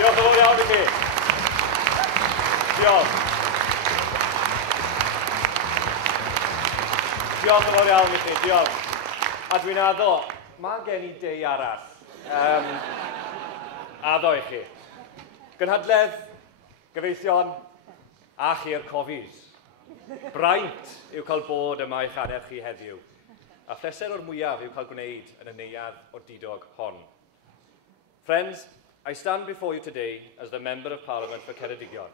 Diolch yn fawr iawn i chi. Diolch. Diolch yn fawr iawn i chi. Diolch. A dwi'n addo, mae gen i dei arall. Addo i chi. Gynhadledd, gyfeillion, a chi'r cofis. Braint yw cael bod yma i'ch hanner chi heddiw, a pleser o'r mwyaf yw cael gwneud yn y neuadd o'r didog hon. Friends, I stand before you today as the Member of Parliament for Ceredigion,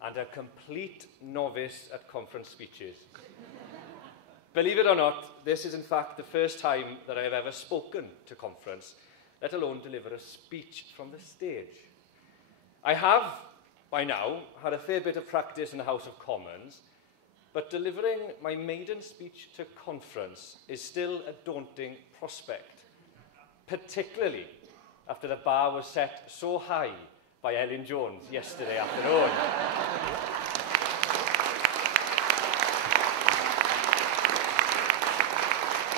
and a complete novice at conference speeches. Believe it or not, this is in fact the first time that I have ever spoken to conference, let alone deliver a speech from the stage. I have, by now, had a fair bit of practice in the House of Commons, but delivering my maiden speech to conference is still a daunting prospect, particularly after the bar was set so high by Elin Jones yesterday afternoon.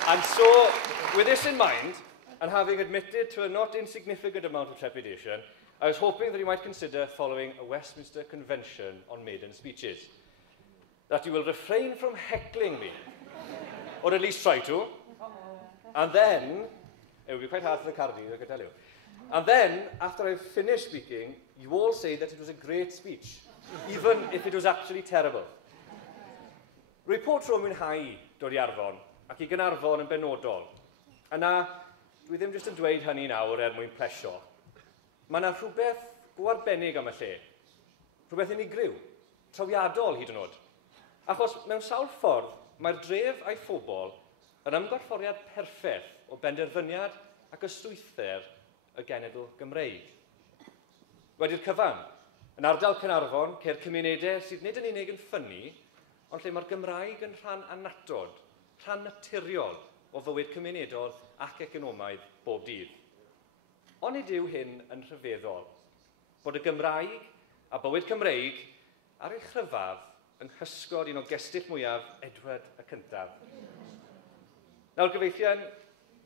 And so, with this in mind, and having admitted to a not insignificant amount of trepidation, I was hoping that you might consider following a Westminster Convention on maiden speeches. That you will refrain from heckling me, or at least try to, and then, it will be quite hard for the Cardiff, I can tell you, and then, after I've finished speaking, you all say that it was a great speech, even if it was actually terrible. Report tro mwynhau dod i Arfon, ac i Caernarfon yn benodol. Yna, dwi ddim jyst yn dweud hynny nawr mwyn plesio. Mae yna rhywbeth go arbennig am y lle. Rhywbeth unigryw, trawiadol hyd yn oed. Achos mewn sawl ffordd, mae'r dref a'i phobl yn ymgorfforiad perffaith o benderfyniad ac ystwyther y genedl Gymreig. Wedi'r cyfan, yn ardal Caernarfon, ceir cymunedau sydd nid yn unig yn ffynnu, ond lle mae'r Gymraeg yn rhan anatod, rhan naturiol o fywyd cymunedol ac economaidd bob dydd. Ond nid yw hyn yn rhyfeddol, bod y Gymraeg a bywyd Cymreig ar ei chryfaf yng nghysgod un o gestyll mwyaf Edward y Cyntaf. Nawr gyfeillion,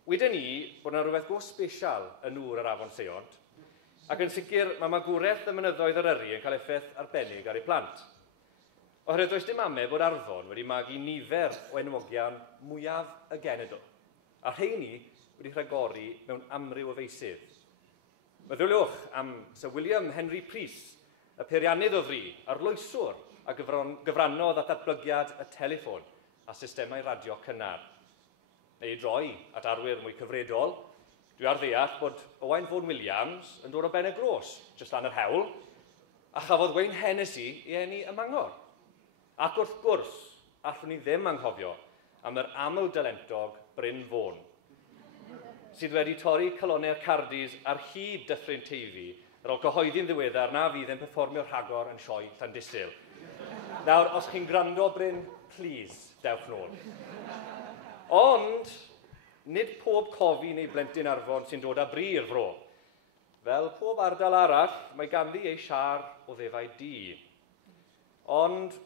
wedyn ni bod yna rhywbeth go sbesial yn nŵr yr Afon Seiont, ac yn sicr mae magwraeth y mynyddoedd yr Yrru yn cael effaith arbennig ar ei plant. Oherwydd does dim ame bod Arfon wedi magu nifer o enwogion mwyaf y genedl, a rheini wedi rhagori mewn amryw o feisydd. Meddyliwch am Sir William Henry Price, y peiriannydd o fri, arloeswr a gyfrannodd at datblygiad y teleffon a systemau radio cynnar. Neu droi at arwyr mwy cyfredol, dwi ar ddeall bod Owain Vaughan Williams yn dod o ben y gros, jyst lan yr hewl, a chafodd Wayne Hennessy i eni y Mangor. Ac wrth gwrs, allwn ni ddim anghofio am yr aml dylentog Bryn Vaughan, sydd wedi torri colonnau'r Cardis ar hyd Dyffryn Teifi ar ôl cyhoeddi'n ddiweddar na fydd yn perfformio rhagor yn sioe Llandysul. Nawr, os chi'n gwrando Bryn, please, dewch nôl. Ond, nid pob cofi neu blentyn Arfon sy'n dod â bri i'r fro. Fel pob ardal arall, mae ganddi ei siar o ddefau du. Ond,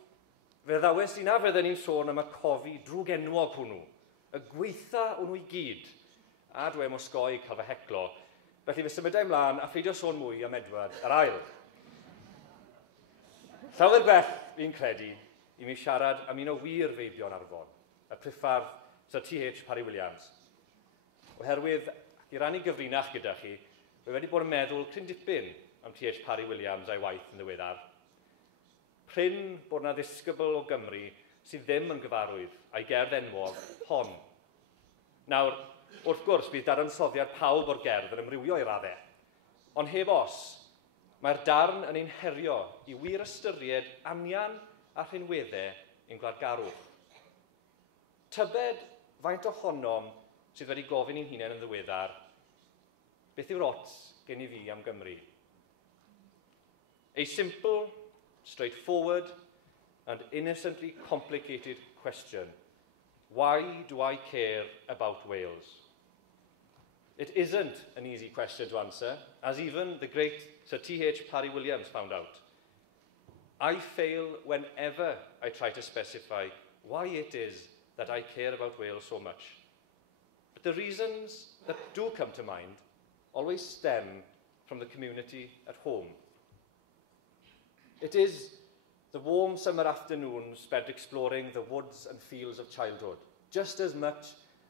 fe ddawes i na fydden ni'n sôn am y cofi drwg enwog hwnnw, y gweitha hwnnw i gyd, a dweud osgoi cael fy heclo, felly fe symudau ymlaen a pheidio sôn mwy am Edward yr ail. Llawer bell fi'n credu i mi siarad am un o wir feibion Arfon, y priffardd Sir T.H. Parry Williams. Oherwydd, i rannu gyfrinach gyda chi, fe wedi bod yn meddwl cryn dipyn am T.H. Parry Williams a'i waith yn ddiweddar. Pryn bod yna ddisgybl o Gymru sydd ddim yn gyfarwydd a'i gerdd enwog hon. Nawr, wrth gwrs, bydd dadansoddiad pawb o'r gerdd yn ymrywio i raddau. Ond heb os, mae'r darn yn ein herio i wir ystyried anian a rhinweddau ein gwladgarwch. Tybed faint ohonom sydd wedi gofyn i'n hunain yn ddiweddar, beth yw'r ots gen i fi am Gymru? A simple, straightforward, and innocently complicated question. Why do I care about Wales? It isn't an easy question to answer, as even the great Sir T.H. Parry Williams found out. I fail whenever I try to specify why it is that I care about Wales so much. But the reasons that do come to mind always stem from the community at home. It is the warm summer afternoons spent exploring the woods and fields of childhood, just as much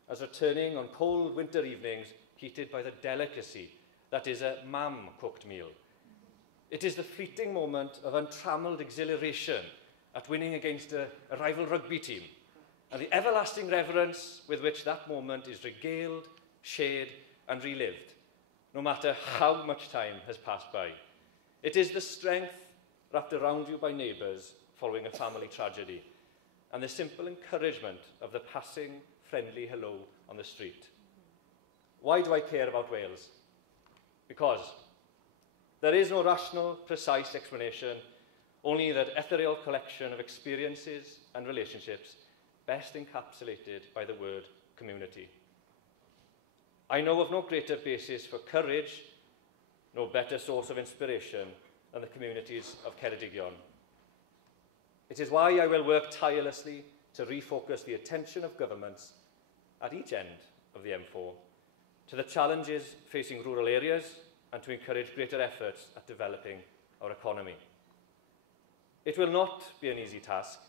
as returning on cold winter evenings heated by the delicacy that is a mam-cooked meal. It is the fleeting moment of untrammeled exhilaration at winning against a rival rugby team, and the everlasting reverence with which that moment is regaled, shared, and relived, no matter how much time has passed by. It is the strength wrapped around you by neighbours following a family tragedy, and the simple encouragement of the passing, friendly hello on the street. Why do I care about Wales? Because there is no rational, precise explanation, only that ethereal collection of experiences and relationships best encapsulated by the word community. I know of no greater basis for courage, no better source of inspiration than the communities of Ceredigion. It is why I will work tirelessly to refocus the attention of governments at each end of the M4 to the challenges facing rural areas and to encourage greater efforts at developing our economy. It will not be an easy task.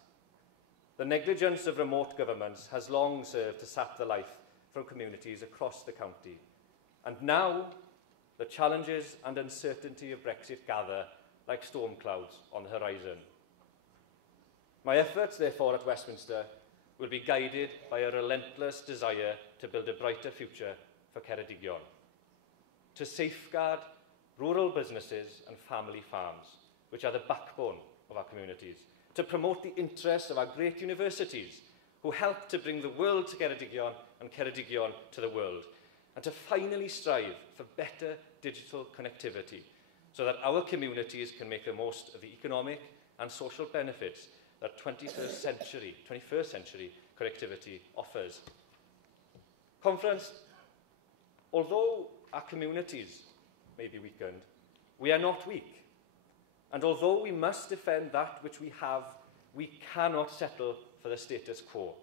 The negligence of remote governments has long served to sap the life from communities across the county. And now, the challenges and uncertainty of Brexit gather like storm clouds on the horizon. My efforts, therefore, at Westminster will be guided by a relentless desire to build a brighter future for Ceredigion, to safeguard rural businesses and family farms, which are the backbone of our communities, to promote the interests of our great universities, who help to bring the world to Ceredigion and Ceredigion to the world, and to finally strive for better digital connectivity so that our communities can make the most of the economic and social benefits that 21st century connectivity offers. Conference, although our communities may be weakened, we are not weak. And although we must defend that which we have, we cannot settle for the status quo.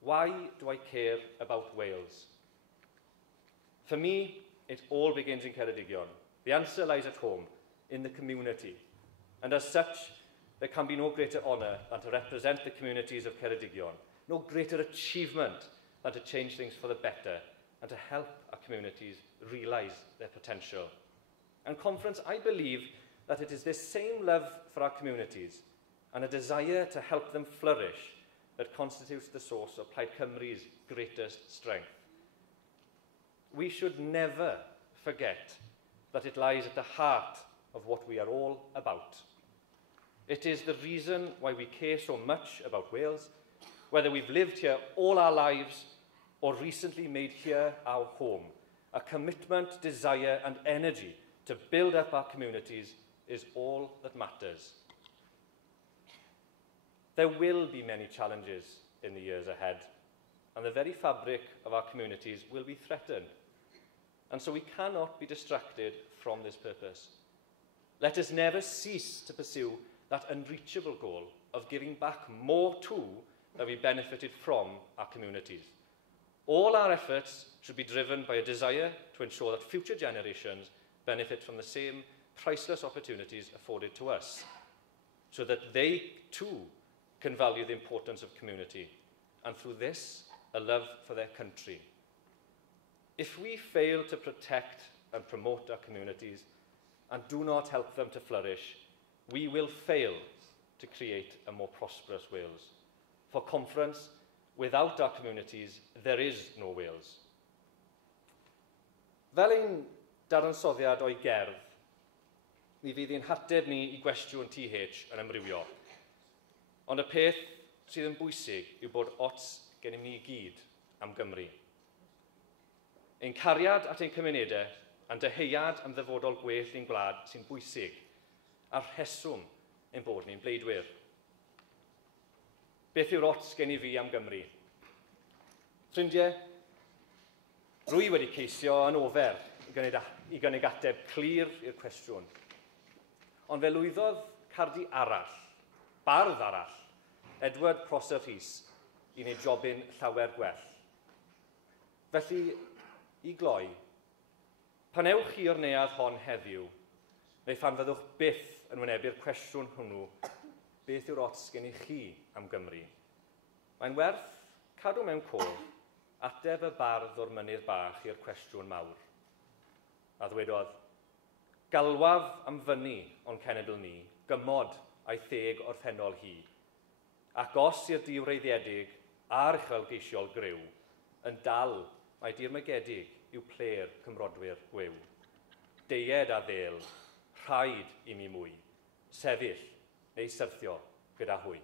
Why do I care about Wales? For me, it all begins in Ceredigion. The answer lies at home, in the community. And as such, there can be no greater honour than to represent the communities of Ceredigion, no greater achievement than to change things for the better and to help our communities realise their potential. And Conference, I believe that it is this same love for our communities and a desire to help them flourish that constitutes the source of Plaid Cymru's greatest strength. We should never forget that it lies at the heart of what we are all about. It is the reason why we care so much about Wales, whether we've lived here all our lives or recently made here our home. A commitment, desire, and energy to build up our communities is all that matters. There will be many challenges in the years ahead, and the very fabric of our communities will be threatened. And so we cannot be distracted from this purpose. Let us never cease to pursue that unreachable goal of giving back more to than we benefited from our communities. All our efforts should be driven by a desire to ensure that future generations benefit from the same priceless opportunities afforded to us, so that they too can value the importance of community, and through this, a love for their country. If we fail to protect and promote our communities and do not help them to flourish, we will fail to create a more prosperous Wales. For Conference, without our communities, there is no Wales. Fel ein dadansoddiad o'i gerdd, mi fydd ein hateb ni I gwestiwn TH yn amrywio. Ond y peth sydd yn bwysig yw bod ots gen I ni gyd am Gymru. Ein cariad at ein cymunedau a'n deheuad am ddyfodol gwell ein gwlad sy'n bwysig, a'r rheswm ein bod ni'n bleidwyr. Beth yw'r ots gen I fi am Gymru? Ffrindiau, rwy wedi ceisio yn ofer I gynnig ateb clir i'r cwestiwn. Ond fe lwyddodd cardi arall, bardd arall, Edward Prosser Rhys, I wneud jobyn llawer gwell. Felly, I gloi, Pan ewch chi o'r neuadd hon heddiw, neu phan fyddwch byth yn wynebu'r cwestiwn hwnnw, beth yw'r ots gen i chi am Gymru? Mae'n werth cadw mewn côl ateb y bardd o'r mynydd bach i'r cwestiwn mawr. A ddwedodd, galwaf am fyny o'n cenedl ni, gymod a'i theg orffennol hi, ac os i'r diwreiddiedig a'r uchelgeisiol gryw, yn dal mae dirmygedig yw ple'r cymrodwyr gwew. Deied a ddel, rhaid i mi mwy, sefyll neu syrthio gyda hwy.